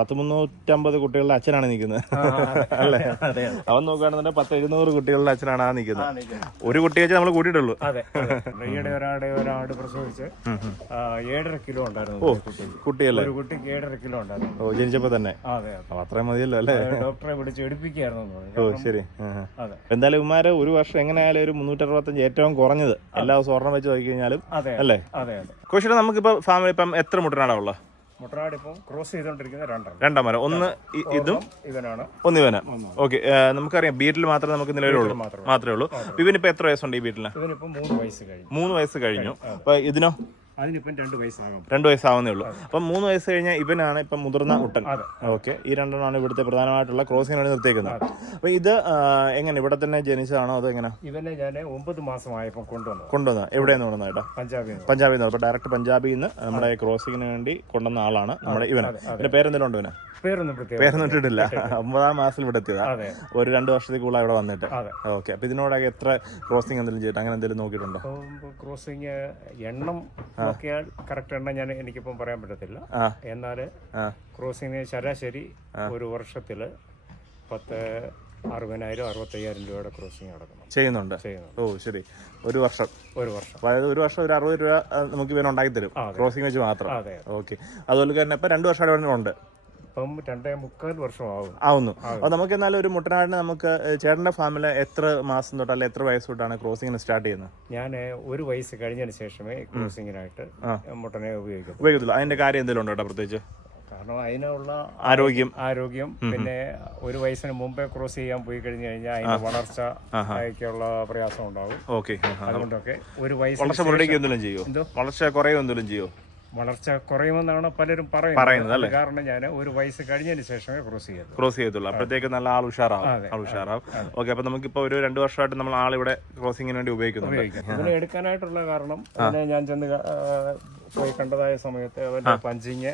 പത്ത് മുന്നൂറ്റമ്പത് കുട്ടികളുടെ അച്ഛനാണ് നിൽക്കുന്നത്. അല്ലേ? അവൻ നോക്കുകയാണെന്നുണ്ടെങ്കിൽ പത്ത് എഴുന്നൂറ് കുട്ടികളുടെ അച്ഛനാണ് ആ നിൽക്കുന്നത്. ഒരു കുട്ടിയെ വെച്ച് നമ്മൾ കൂട്ടിയിട്ടുള്ളൂ. ഈയിടെ ഒരാടെ ഒരാട് പ്രസവിച്ച് ഏഴര കിലോ ഉണ്ടായിരുന്നു ഓ കുട്ടിയല്ലേ? ഒരു കുട്ടിക്ക് ഏഴര കിലോ ഉണ്ടായിരുന്നു. ഓ ജനിച്ചപ്പോ തന്നെ. അത്രയും മതിയല്ലോ അല്ലേ? ഡോക്ടറെ വിളിച്ച് എടുപ്പിക്കായിരുന്നു ഓ ശരി. എന്തായാലും ഉമ്മാരെ ഒരു വർഷം എങ്ങനെയായാലും ഒരു മുന്നൂറ്ററുപത്തഞ്ച് ഏറ്റവും കുറഞ്ഞത്. എല്ലാ ദിവസവും ഒരെണ്ണം വെച്ച് നോക്കി കഴിഞ്ഞാലും അല്ലേ? അതെ അതെ. കോശിയുടെ നമുക്കിപ്പോ ഫാമിലി ഇപ്പം എത്ര മുട്ടനാടാ ഉള്ളത്? മുട്ടനാട് ഇപ്പം ക്രോസ് ചെയ്തോണ്ടിരിക്കുന്ന രണ്ടെണ്ണം. രണ്ടാം മരം. ഒന്ന് ഇ- ഇതും ഇവനാണ്. ഒന്നിവന. ഓക്കെ നമുക്കറിയാം ബീറ്റിൽ മാത്രമേ നമുക്ക് നിലവിലുള്ളൂ. മാത്രമേ ഉള്ളൂ. ഇവനിപ്പോ എത്ര വയസ്സുണ്ട് ഈ ബീറ്റിന്? ഇവനിപ്പം മൂന്ന് വയസ്സ് കഴിഞ്ഞു. മൂന്ന് വയസ്സ് കഴിഞ്ഞു. അപ്പൊ ഇതിനോ? അതിനിപ്പം രണ്ട് വയസ്സാകും. രണ്ട് വയസ്സാവുന്നേ ഉള്ളൂ. അപ്പം മൂന്ന് വയസ്സ് കഴിഞ്ഞാൽ ഇവനാണ് ഇപ്പം മുതിർന്ന മുട്ടൻ ഓക്കെ. ഈ രണ്ടെണ്ണമാണ് ഇവിടുത്തെ പ്രധാനമായിട്ടുള്ള ക്രോസിങ്ങിന് വേണ്ടി നിർത്തിയേക്കുന്നത്. അപ്പൊ ഇത് എങ്ങനെ? ഇവിടെ തന്നെ ജനിച്ചതാണോ അതോ എങ്ങനെ ഇവനെ ഞാൻ ഒമ്പത് മാസമായപ്പോൾ കൊണ്ടുവന്നത്. കൊണ്ടുവന്ന എവിടെയെന്ന് കൊണ്ടുവന്ന ഏട്ടാ? പഞ്ചാബിൽ പഞ്ചാബിൽ നിന്ന്. അപ്പൊ ഡയറക്റ്റ് പഞ്ചാബിൽ നിന്ന് നമ്മുടെ ക്രോസിങ്ങിന് വേണ്ടി കൊണ്ടുവന്ന ആളാണ് നമ്മുടെ ഇവൻ. പിന്നെ പേരെന്തെങ്കിലും ഉണ്ടോ ഇവന്? പേരൊന്നും ഇട്ടിട്ടില്ല. ഒമ്പതാം മാസത്തിൽ ഇവിടെ എത്തിയതാ. ഒരു രണ്ട് വർഷത്തിൽ കൂടുതൽ ഇവിടെ വന്നിട്ട്. ഓക്കെ. അപ്പൊ ഇതിനോടൊക്കെ എത്ര ക്രോസിംഗ് എന്തെങ്കിലും ചെയ്തിട്ട് അങ്ങനെ എന്തെങ്കിലും നോക്കിയിട്ടുണ്ടോ? ക്രോസിംഗ് എണ്ണം നോക്കിയാൽ കറക്റ്റ് എണ്ണം ഞാൻ എനിക്കിപ്പം പറയാൻ പറ്റത്തില്ല. എന്നാൽ ക്രോസിങ്ങിന് ക്രോസിങ് ശരാശരി ഒരു വർഷത്തിൽ പത്ത് അറുപതിനായിരം അറുപത്തയ്യായിരം രൂപയുടെ ക്രോസിങ് നടക്കണം ചെയ്യുന്നുണ്ട്. ഓ ശരി. ഒരു വർഷം. ഒരു വർഷം. അതായത് ഒരു വർഷം ഒരു അറുപത് രൂപ നമുക്ക് ഇവൻ ഉണ്ടാക്കി തരും ക്രോസിങ് ക്രോസിംഗ് വെച്ച് മാത്രം. ഓക്കെ. അതുപോലെ തന്നെ ഇപ്പൊ രണ്ട് വർഷം ഉണ്ട്. ഇപ്പം രണ്ടേ മുക്കാൽ ആവും ആവുന്നു. അപ്പൊ നമുക്ക് എന്നാലും ഒരു മുട്ടനാടിന് നമുക്ക് ചേട്ടന്റെ ഫാമിൽ എത്ര മാസം തൊട്ട് അല്ലെ എത്ര വയസ്സ് തൊട്ടാണ് ക്രോസിങ്ങിന് സ്റ്റാർട്ട് ചെയ്യുന്നത്? ഞാൻ ഒരു വയസ്സ് കഴിഞ്ഞതിന് ശേഷമേ ക്രോസിങ്ങിനായിട്ട് മുട്ടനെ ഉപയോഗിക്കത്തുള്ളൂ. ഉപയോഗിക്കില്ല അതിന്റെ കാര്യം എന്തെങ്കിലും ഉണ്ടോ പ്രത്യേകിച്ച്? കാരണം അതിനുള്ള ആരോഗ്യം. ആരോഗ്യം. പിന്നെ ഒരു വയസ്സിന് മുമ്പേ ക്രോസ് ചെയ്യാൻ പോയി കഴിഞ്ഞു കഴിഞ്ഞാൽ അതിന്റെ വളർച്ച ഒക്കെയുള്ള പ്രയാസം ഉണ്ടാവും. ഓക്കെ. അതുകൊണ്ടൊക്കെ ഒരു വളർച്ച വയസ്സ് മുരടിക്കുക എന്തെങ്കിലും ചെയ്യോ? വളർച്ച കുറയോ എന്തെങ്കിലും ചെയ്യോ? വളർച്ച കുറയുമെന്നാണ് പലരും പറയുന്നത്. കാരണം ഞാൻ ഒരു വയസ്സ് കഴിഞ്ഞതിന് ശേഷമേ ക്രോസ് ചെയ്തു ക്രോസ് ചെയ്തുള്ളൂ അപ്പോഴത്തേക്ക് നല്ല ആൾ ഉഷാറാവും. ആൾ ഉഷാറാവും. ഓക്കെ അപ്പൊ നമുക്കിപ്പോ ഒരു രണ്ടു വർഷമായിട്ട് നമ്മൾ ആളിവിടെ ക്രോസിങ്ങിന് വേണ്ടി ഉപയോഗിക്കുന്നുണ്ട്. ഇതിനെ എടുക്കാനായിട്ടുള്ള കാരണം ഞാൻ ചെന്ന് പോയി കണ്ടതായ സമയത്ത് അവന്റെ പഞ്ചിങ്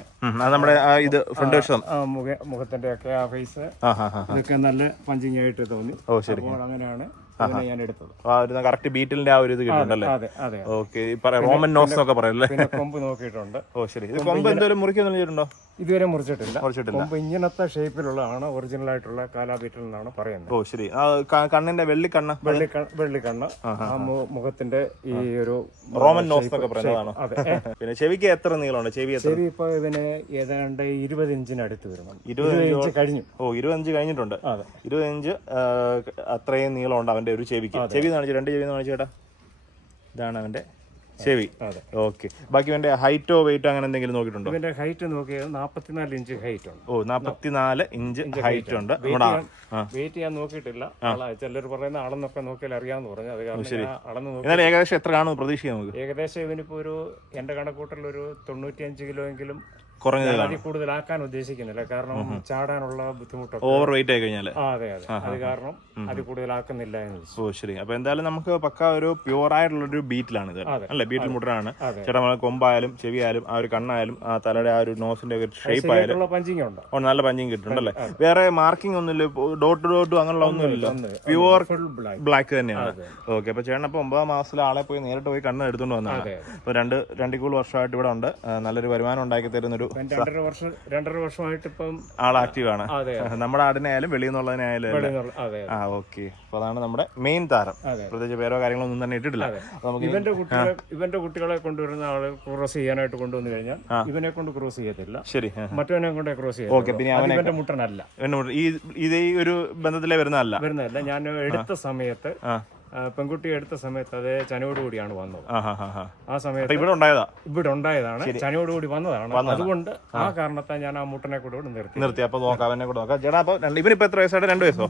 നമ്മുടെ ഇത് ഫ്രണ്ട് വശം. മുഖത്തിന്റെ ഒക്കെ ആ ഫേസ് ഇതൊക്കെ നല്ല പഞ്ചിങ് ആയിട്ട് തോന്നി അപ്പോൾ അങ്ങനെയാണ് ഞാൻ എടുത്തത്. ആ ഒരു കറക്റ്റ് ബീറ്റിലിന്റെ ആ ഒരു ഇത് കിട്ടുന്നുണ്ടല്ലേ? അതെ അതെ ഓക്കെ റോമൻ നോസ് എന്നൊക്കെ പറയല്ലേ? പിന്നെ കൊമ്പ് നോക്കിയിട്ടുണ്ട്. ഓ ശരി. ഇത് കൊമ്പ് എന്തെങ്കിലും മുറിക്കുന്നുണ്ടോ ഇതുവരെ മുറിച്ചിട്ടില്ല. മുറിച്ചിട്ടില്ല. ഇങ്ങനത്തെ ഷേപ്പിലുള്ളതാണ് ഒറിജിനൽ ആയിട്ടുള്ള കാലാബീറ്റൽ എന്നാണ് പറയുന്നത്. ഓ ശരി. കണ്ണിന്റെ വെള്ളിക്കണ്ണ്. വെള്ളി വെള്ളിക്കണ്ണ്. ആ മുഖത്തിന്റെ ഈ ഒരു റോമൻ നോസ് എന്നൊക്കെ പറയുന്നതാണ് പിന്നെ ചെവിക്ക് എത്ര നീളമുണ്ട്? ചെവി ചെവി ഇപ്പൊ ഇതിന് ഏതാണ്ട് ഇരുപത് ഇഞ്ചിന് അടുത്ത് വരുന്നുണ്ട് ഇരുപത് ഇരുപത് ഇഞ്ച് കഴിഞ്ഞു. ഓ ഇരുപത്തഞ്ച് കഴിഞ്ഞിട്ടുണ്ട്. അതെ. ഇരുപത്തഞ്ച് ആ, അത്രയും നീളമുണ്ട് അവന്റെ ഒരു ചെവിക്ക്. ചെവി കാണിച്ചു രണ്ട് ചെവി കാണിച്ചു ചേട്ടാ. ഇതാണ് അവന്റെ ചെവി അതെ. ഓക്കെ. ബാക്കി ഇവന്റെ ഹൈറ്റോ വെയിറ്റോ അങ്ങനെ എന്തെങ്കിലും നോക്കിയിട്ടുണ്ടോ? ഇവന്റെ ഹൈറ്റ് നോക്കിയാൽ നാപ്പത്തിനാല് ഇഞ്ച് ഹൈറ്റ് ഉണ്ട്. ഓ നാപ്പത്തിനാല് ഇഞ്ച് ഹൈറ്റ് ഉണ്ട്. വെയിറ്റ് ഞാൻ നോക്കിയിട്ടില്ല. ചിലർ പറയുന്ന അളന്നൊക്കെ നോക്കിയാൽ അറിയാമെന്ന് പറഞ്ഞു. അത് കാരണം ഏകദേശം എത്ര കാണുന്നു പ്രതീക്ഷിക്കാം നമുക്ക്? ഏകദേശം ഇവനിപ്പോ ഒരു എന്റെ കണക്കൂട്ടൽ ഒരു തൊണ്ണൂറ്റിയഞ്ച് കിലോ എങ്കിലും കുറഞ്ഞത് കൂടുതലാക്കാൻ ഉദ്ദേശിക്കുന്നില്ല. കാരണം ചാടാനുള്ള ബുദ്ധിമുട്ടൊക്കെ ഓവർ വെയിറ്റ് ആയി കഴിഞ്ഞാൽ അതെ അതെ. അത് കാരണം അത് കൂടുതലാക്കുന്നില്ല ഓ ശരി. അപ്പൊ എന്തായാലും നമുക്ക് പക്ക ഒരു പ്യൂർ ആയിട്ടുള്ള ഒരു ബീറ്റിലാണ് ഇത്. അല്ലെ? ബീറ്റിൽ മുട്ടനാണ്. ചേട്ടാ നമ്മളെ കൊമ്പായാലും ചെവിയായാലും ആ ഒരു കണ്ണായാലും ആ തലയുടെ ആ ഒരു നോസിന്റെ ഒരു ഷേപ്പ് ആയാലും പഞ്ചിങ് ഉണ്ട്? നല്ല പഞ്ചിങ് കിട്ടുന്നുണ്ടല്ലേ? വേറെ മാർക്കിംഗ് ഒന്നുമില്ല. ഡോട്ട് ഡോട്ട് അങ്ങനെയുള്ള ഒന്നുമില്ല പ്യുവർ ഫുൾ ബ്ലാക്ക് ബ്ലാക്ക് തന്നെയാണ്. ഓക്കെ അപ്പൊ ചേട്ടൻ അപ്പൊ ഒമ്പതാം മാസത്തിൽ ആളെ പോയി നേരിട്ട് പോയി കണ്ണ് എടുത്തുകൊണ്ട് വന്നതാണ്. അപ്പൊ രണ്ട് രണ്ടു കൂൾ വർഷമായിട്ട് ഇവിടെ ഉണ്ട്. നല്ലൊരു വരുമാനം ഉണ്ടാക്കി തരുന്നൊരു രണ്ടര വർഷം രണ്ടര വർഷമായിട്ട് ഇപ്പം ആൾ ആക്റ്റീവ് ആണ്. നമ്മുടെ ആടിനായാലും വെളിയിൽ നിന്നുള്ളതിനായാലും ആ ഓക്കെ അപ്പൊ അതാണ് നമ്മുടെ മെയിൻ താരം. പ്രത്യേകിച്ച് പേരോ കാര്യങ്ങളോ ഒന്നും തന്നെ ഇട്ടിട്ടില്ല. ഇവന്റെ കുട്ടികളെ ഇവന്റെ കുട്ടികളെ കൊണ്ടുവരുന്ന ആൾ ക്രോസ് ചെയ്യാനായിട്ട് കൊണ്ടുവന്നു കഴിഞ്ഞാൽ ഇവനെ കൊണ്ട് ക്രോസ് ചെയ്യത്തില്ല. ശരി. മറ്റവനെ കൊണ്ട് ക്രോസ് ഓക്കെ പിന്നെ ചെയ്യാം അവനെ മുട്ടനല്ല. ഈ ഇത് ഈ ഒരു ബന്ധത്തിലേ വരുന്നതല്ല. വരുന്നതല്ല. ഞാൻ എടുത്ത സമയത്ത് പെൺകുട്ടി എടുത്ത സമയത്ത് അത് ചനയോടുകൂടിയാണ് വന്നത്. ആ സമയത്ത് ഇവിടെ ഉണ്ടായതാ? ഇവിടെ ഉണ്ടായതാണ്. ചനയോടുകൂടി വന്നതാണ്. അതുകൊണ്ട് ആ കാരണത്താൽ ഞാൻ ആ മുട്ടനെ കൂടെ ഇവിടെ നിർത്തി. നിർത്തി. അപ്പൊ നോക്കാം അവനെ കൂടെ നോക്കാം. ചേട്ടാ അപ്പൊ ഇവന് ഇവനിപ്പോ എത്ര വയസ്സായിട്ട്? രണ്ട് വയസ്സോ?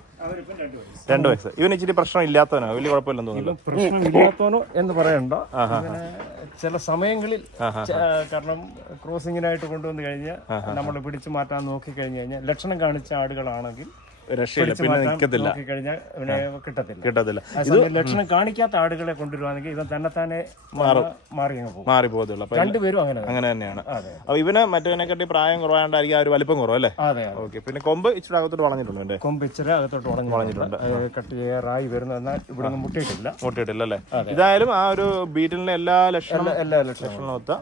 രണ്ട് വയസ്സ്. ഇവന് ഇച്ചിരി പ്രശ്നം ഇല്ലാത്തവനോ. വലിയ കുഴപ്പമില്ലെന്ന് തോന്നുന്നു. പ്രശ്നം ഇല്ലാത്തവനോ എന്ന് പറയണ്ട. ചില സമയങ്ങളിൽ കാരണം ക്രോസിങ്ങിനായിട്ട് കൊണ്ടുവന്നു കഴിഞ്ഞാൽ നമ്മൾ പിടിച്ചു മാറ്റാൻ നോക്കി കഴിഞ്ഞു കഴിഞ്ഞാൽ ലക്ഷണം കാണിച്ച ആടുകളാണെങ്കിൽ രക്ഷയില്ല. പിന്നെ നിൽക്കത്തില്ല. കിട്ടത്തില്ല. കിട്ടത്തില്ല. ആ ലക്ഷണം കാണിക്കാത്ത ആടുകളെ കൊണ്ടുവരുവാണെങ്കിൽ ഇവൻ തന്നെ തന്നെ മാറി മാറി പോകത്തുള്ളൂ രണ്ടുപേരും അങ്ങനെ അങ്ങനെ തന്നെയാണ്. അപ്പൊ ഇവന് മറ്റവനെക്കാട്ടി പ്രായം കുറവാണ്ടായിരിക്കും ആ ഒരു വലിപ്പം കുറവല്ലേ ഓക്കെ. പിന്നെ കൊമ്പ് ഇച്ചിരി അകത്തോട്ട് വളഞ്ഞിട്ടുണ്ട് എന്റെ കൊമ്പ് ഇച്ചിരി അകത്തോട്ട് വളഞ്ഞിട്ടുണ്ട്. കട്ടിയേറായി വരുന്നു. എന്നാൽ ഇവിടെ മുട്ടിയിട്ടില്ല. മുട്ടിയിട്ടില്ല അല്ലേ? ഇതായാലും ആ ഒരു ബീറ്റിലിന്റെ എല്ലാ ലക്ഷണം എല്ലാ ലക്ഷണങ്ങളും. അതെ.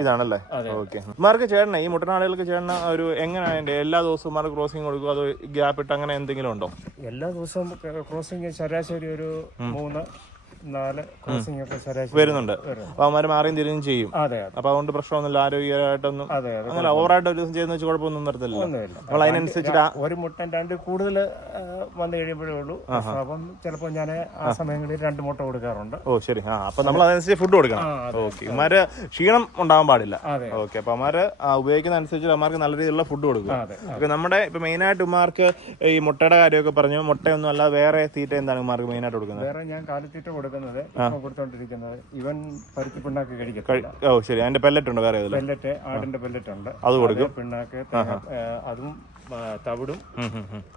ഇതാണല്ലേ. ഓക്കെ മാർക്ക് ചേട്ടനെ ഈ മുട്ടനാടുകൾക്ക് ചേട്ടന ഒരു എങ്ങനെയാണ് അതിന്റെ എല്ലാ ദിവസവും മാർക്ക് ക്രോസിംഗ് കൊടുക്കുക അതോ ഗ്യാപ്പ് ഇട്ട് അങ്ങനെ എന്തെങ്കിലും ഉണ്ടോ? എല്ലാ ദിവസവും ക്രോസിംഗ് ശരാശരി ഒരു മൂന്ന് നാല് ക്രോസിംഗ് ഒക്കെ ശരാശരി വരുന്നുണ്ട്. അപ്പൊ അവന്മാര് മാറിയും തിരിഞ്ഞും ചെയ്യും. അതെ അതെ. അപ്പൊ അതുകൊണ്ട് പ്രശ്നമൊന്നുമില്ല ആരോഗ്യമായിട്ടൊന്നും അതെ അതെ അങ്ങനെ ഓവറായിട്ട് ഒരു ദിവസം ചെയ്യുന്ന വെച്ച് കുഴപ്പമൊന്നും വരത്തില്ല ഒന്നുമില്ല. നമ്മൾ അതിനനുസരിച്ചിട്ട് ആ- ഒരു മുട്ട രണ്ട് കൂടുതൽ വന്നു കഴിയുമ്പോഴേ ഉള്ളൂ. അപ്പം ചിലപ്പോൾ ഞാൻ ആ സമയങ്ങളിൽ രണ്ട് മുട്ട കൊടുക്കാറുണ്ട്. ഓ ശരി. ആ അപ്പൊ നമ്മൾ അതനുസരിച്ച് ഫുഡ് കൊടുക്കണം. ആ, അതെ. ഓക്കെ. ഇമാര് ക്ഷീണം ഉണ്ടാവാൻ പാടില്ല. അതെ ഓക്കെ. അപ്പൊ അമാര് ഉപയോഗിക്കുന്ന അനുസരിച്ച് അമാർക്ക് നല്ല രീതിയിലുള്ള ഫുഡ് കൊടുക്കുക. അതെ ഓക്കെ നമ്മുടെ ഇപ്പൊ മെയിൻ ആയിട്ട് ഉമ്മമാർക്ക് ഈ മുട്ടയുടെ കാര്യമൊക്കെ പറഞ്ഞു. മുട്ടയൊന്നും അല്ല വേറെ തീറ്റ എന്താണ് ഉമ്മമാർക്ക് മെയിൻ ആയിട്ട് കൊടുക്കുന്നത്? വേറെ ഞാൻ കാലിത്തീറ്റ കൊടുക്കുന്നത് കൊടുത്തോണ്ടിരിക്കുന്നത്. ഇവൻ പരുത്തി പിണ്ണാക്ക് കഴിക്കത്തില്ല ഓ ശരി. അതിന്റെ പെല്ലറ്റ് ഉണ്ട് വേറെ പെല്ലറ്റ് ആടിന്റെ പെല്ലറ്റ് ഉണ്ട്. അത് കൊടുക്കും. പിണ്ണാക്ക് അതും തവിടും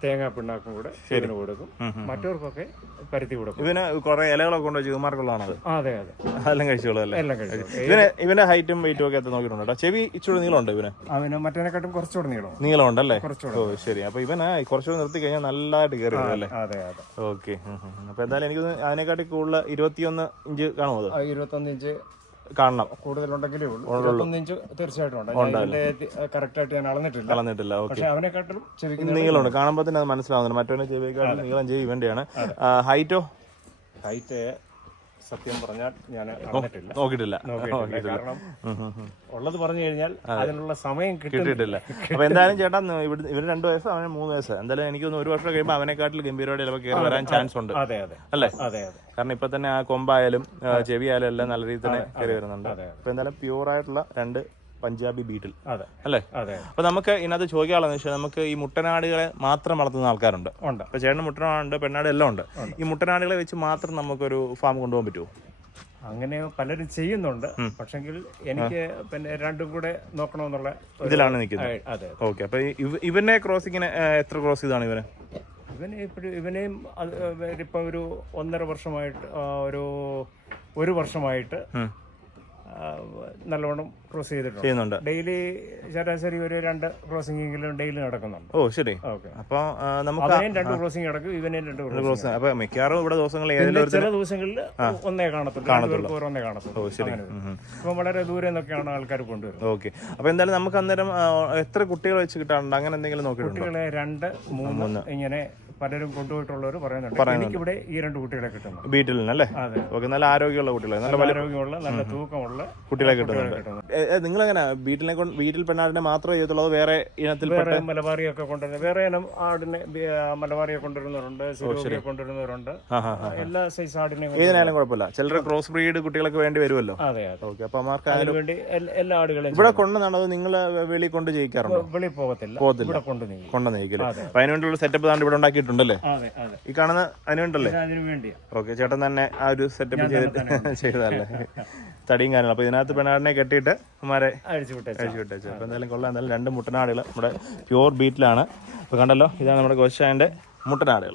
തേങ്ങാ പിണ്ണാക്കും കൂടെ ഇതിന് കൊടുക്കും. മറ്റവർക്കൊക്കെ പരുത്തി കൊടുക്കും. ഇവന് കുറെ ഇലകളൊക്കെ കൊണ്ട് വെച്ച് ഉമാർക്കുള്ളതാണത് അതെ? അതെ അതെല്ലാം കഴിച്ചോളൂ അല്ലേ? എല്ലാം കഴിച്ചോളൂ. ഇവന് ഇവന്റെ ഹൈറ്റും വെയിറ്റും ഒക്കെ എത്ര നോക്കിയിട്ടുണ്ട് ചെവി ഇച്ചിരി നീളമുണ്ട് ഇവന്? അവന് മറ്റേനെക്കാട്ടും കുറച്ചുകൂടെ നീളം നീളമുണ്ടല്ലേ? കുറച്ചുകൂടെ ഓ ശരി. അപ്പൊ ഇവന് കുറച്ചുകൂടെ നിർത്തി കഴിഞ്ഞാൽ നല്ലതായിട്ട് കയറി അല്ലേ? അതെ അതെ. ഓക്കെ. അപ്പൊ എന്തായാലും എനിക്ക് അതിനെക്കാട്ടി കൂടുതൽ ഇരുപത്തിയൊന്ന് ഇഞ്ച് കാണുമോ ഇരുപത്തൊന്ന് ഇഞ്ച് കാണണം. കൂടുതലുണ്ടെങ്കിലേ ഉള്ളൂ. ഇഞ്ച് തീർച്ചയായിട്ടും ഞാൻ അളന്നിട്ടില്ല. ഓക്കെ. നീളമുണ്ട്. കാണുമ്പോൾ തന്നെ അത് മനസ്സിലാവുന്നുണ്ട്. മറ്റവനെ ചെവിയേക്കാളും നീളം ചെയ്യും ഹൈറ്റോ? ഹൈറ്റ് സത്യം പറഞ്ഞാൽ ഞാൻ അളന്നിട്ടില്ല നോക്കിയിട്ടില്ല. നോക്കിയിട്ടില്ല. കാരണം ഉള്ളത് പറഞ്ഞു കഴിഞ്ഞാൽ അതിനുള്ള സമയം കിട്ടിയിട്ടില്ല. അപ്പൊ എന്തായാലും ചേട്ടാ ഇവിടെ ഇവർ രണ്ടു വയസ്സ് അവന് മൂന്ന് വയസ്സ്. എന്തായാലും എനിക്ക് തോന്നുന്നു ഒരു വർഷം കഴിയുമ്പോൾ അവനെക്കാട്ടിൽ ഗംഭീരമായിട്ട് ചിലപ്പോൾ കയറി വരാൻ ചാൻസ് ഉണ്ട്. അതെ അതെ. അല്ലേ? അതെ അതെ. കാരണം ഇപ്പൊ തന്നെ ആ കൊമ്പായാലും ചെവിയായാലും എല്ലാം നല്ല രീതിയിൽ തന്നെ കയറി വരുന്നുണ്ട്. അപ്പൊ എന്തായാലും പ്യൂർ ആയിട്ടുള്ള രണ്ട് പഞ്ചാബി അതെ. അല്ലേ? അപ്പൊ നമുക്ക് ഇതിനകത്ത് ചോദിക്കാനുള്ളതെന്ന് വെച്ചാൽ നമുക്ക് ഈ മുട്ടനാടുകളെ മാത്രം വളർത്തുന്ന ആൾക്കാരുണ്ട്. ഉണ്ട്. അപ്പൊ ചേട്ടൻ മുട്ടനാടുണ്ട് പെണ്ണാട് എല്ലാം ഉണ്ട്. ഈ മുട്ടനാടുകളെ വെച്ച് മാത്രം നമുക്കൊരു ഫാം കൊണ്ടുപോകാൻ പറ്റുമോ അങ്ങനെ പലരും ചെയ്യുന്നുണ്ട്. പക്ഷെങ്കിൽ എനിക്ക് പിന്നെ രണ്ടും കൂടെ നോക്കണമെന്നുള്ള ഇതിലാണ് നിൽക്കുന്നത്. അതെ ഓക്കെ. അപ്പൊ ഇവനെ ക്രോസ് ഇങ്ങനെ ക്രോസിങ്ങിന് എത്ര ക്രോസ് ചെയ്താണ് ഇവന്? ഇവനെ ഇപ്പോഴും ഇവനെയും ഇപ്പൊ ഒരു ഒന്നര വർഷമായിട്ട് ഒരു ഒരു വർഷമായിട്ട് നല്ലവണ്ണം ക്രോസ് ചെയ്തിട്ടുണ്ട്. ചെയ്യുന്നുണ്ട്. ഡെയിലി ശരാശരി ഒരു രണ്ട് ക്രോസിംഗെങ്കിലും ഡെയിലി നടക്കുന്നുണ്ട്. ഓ ശരി. ഓക്കെ. അപ്പൊ നമുക്ക് അവനെയും രണ്ട് ക്രോസിംഗ് നടക്കും ഇവനെയും രണ്ട് ക്രോസിംഗ് ക്രോസ് അപ്പൊ മിക്കവാറും ഇവിടെ ദിവസങ്ങളിൽ ഏതെങ്കിലും ചില ദിവസങ്ങളിൽ ഒന്നേ കാണത്തുള്ളൂ. ഒന്നേ കാണത്തുള്ളൂ. ശരി. അങ്ങനെ വളരെ ദൂരെ നിന്നൊക്കെയാണ് ആൾക്കാർ കൊണ്ടുവരുന്നത്. ഓക്കെ. അപ്പൊ എന്തായാലും നമുക്ക് അന്നേരം എത്ര കുട്ടികൾ വെച്ച് കിട്ടാറുണ്ട്? അങ്ങനെ എന്തെങ്കിലും നോക്കി കുട്ടികളെ രണ്ട് മൂന്ന്. ഇങ്ങനെ പലരും കൊണ്ടുപോയിട്ടുള്ളവർ പറയുന്നുണ്ട്. എനിക്കിവിടെ ഈ രണ്ട് കുട്ടികളെ കിട്ടുന്നു. വീട്ടിൽ നിന്നല്ലേ ഓക്കെ നല്ല ആരോഗ്യമുള്ള കുട്ടികളെ. നല്ല ആരോഗ്യമുള്ള നല്ല തൂക്കമുള്ള കുട്ടികളെ കിട്ടുന്നുണ്ട്. നിങ്ങൾ എങ്ങനെ വീട്ടിലെ കൊണ്ട് വീട്ടിൽ പെണ്ണാടിനെ മാത്രമേ ചെയ്യത്തുള്ളൂ വേറെ ഇനത്തിൽ വേറെ മലബാറിയൊക്കെ കൊണ്ടുവരുന്നത് വേറെ ഇനം ആടിനെ മലബാറിയെ കൊണ്ടുവരുന്നവരുണ്ട് കൊണ്ടുവരുന്നവരുണ്ട്. എല്ലാ സൈസ് ആടിനെയും ഏതിനായാലും കുഴപ്പമില്ല. ചിലർ ക്രോസ് ബ്രീഡ് കുട്ടികൾക്ക് വേണ്ടി വരുമല്ലോ. അതെ ഓക്കെ അപ്പൊ അവർക്ക് വേണ്ടി എല്ലാ ആടുകളും ഇവിടെ കൊണ്ടുവന്നാണോ നിങ്ങൾ വെളി കൊണ്ട് ജയിക്കാറുണ്ടോ? വെളി പോകത്തില്ല. പോകത്തില്ല. കൊണ്ടു ജയിക്കില്ല അപ്പൊ അതിനുവേണ്ടിയുള്ള സെറ്റപ്പ് താണ്ട് ഇവിടെ ഉണ്ടാക്കിയിട്ടുണ്ടല്ലേ അതെ ഈ കാണുന്ന അതിനുണ്ടല്ലേ ഓക്കെ ചേട്ടൻ തന്നെ ആ ഒരു സെറ്റപ്പ് ചെയ്തിട്ട് ചെയ്തതല്ലേ? തടിയും കാര്യങ്ങളും. അപ്പൊ ഇതിനകത്ത് പെണ്ണാടിനെ കെട്ടിയിട്ട് അമ്മമാരെ അഴിച്ചു വിട്ടേച്ചു. അപ്പൊ എന്തായാലും കൊള്ളാം. എന്തായാലും രണ്ട് മുട്ടനാടുകൾ നമ്മുടെ പ്യൂർ ബീറ്റിലാണ് അപ്പൊ കണ്ടല്ലോ ഇതാണ് നമ്മുടെ ഗോശായന്റെ മുട്ടനാടുകൾ.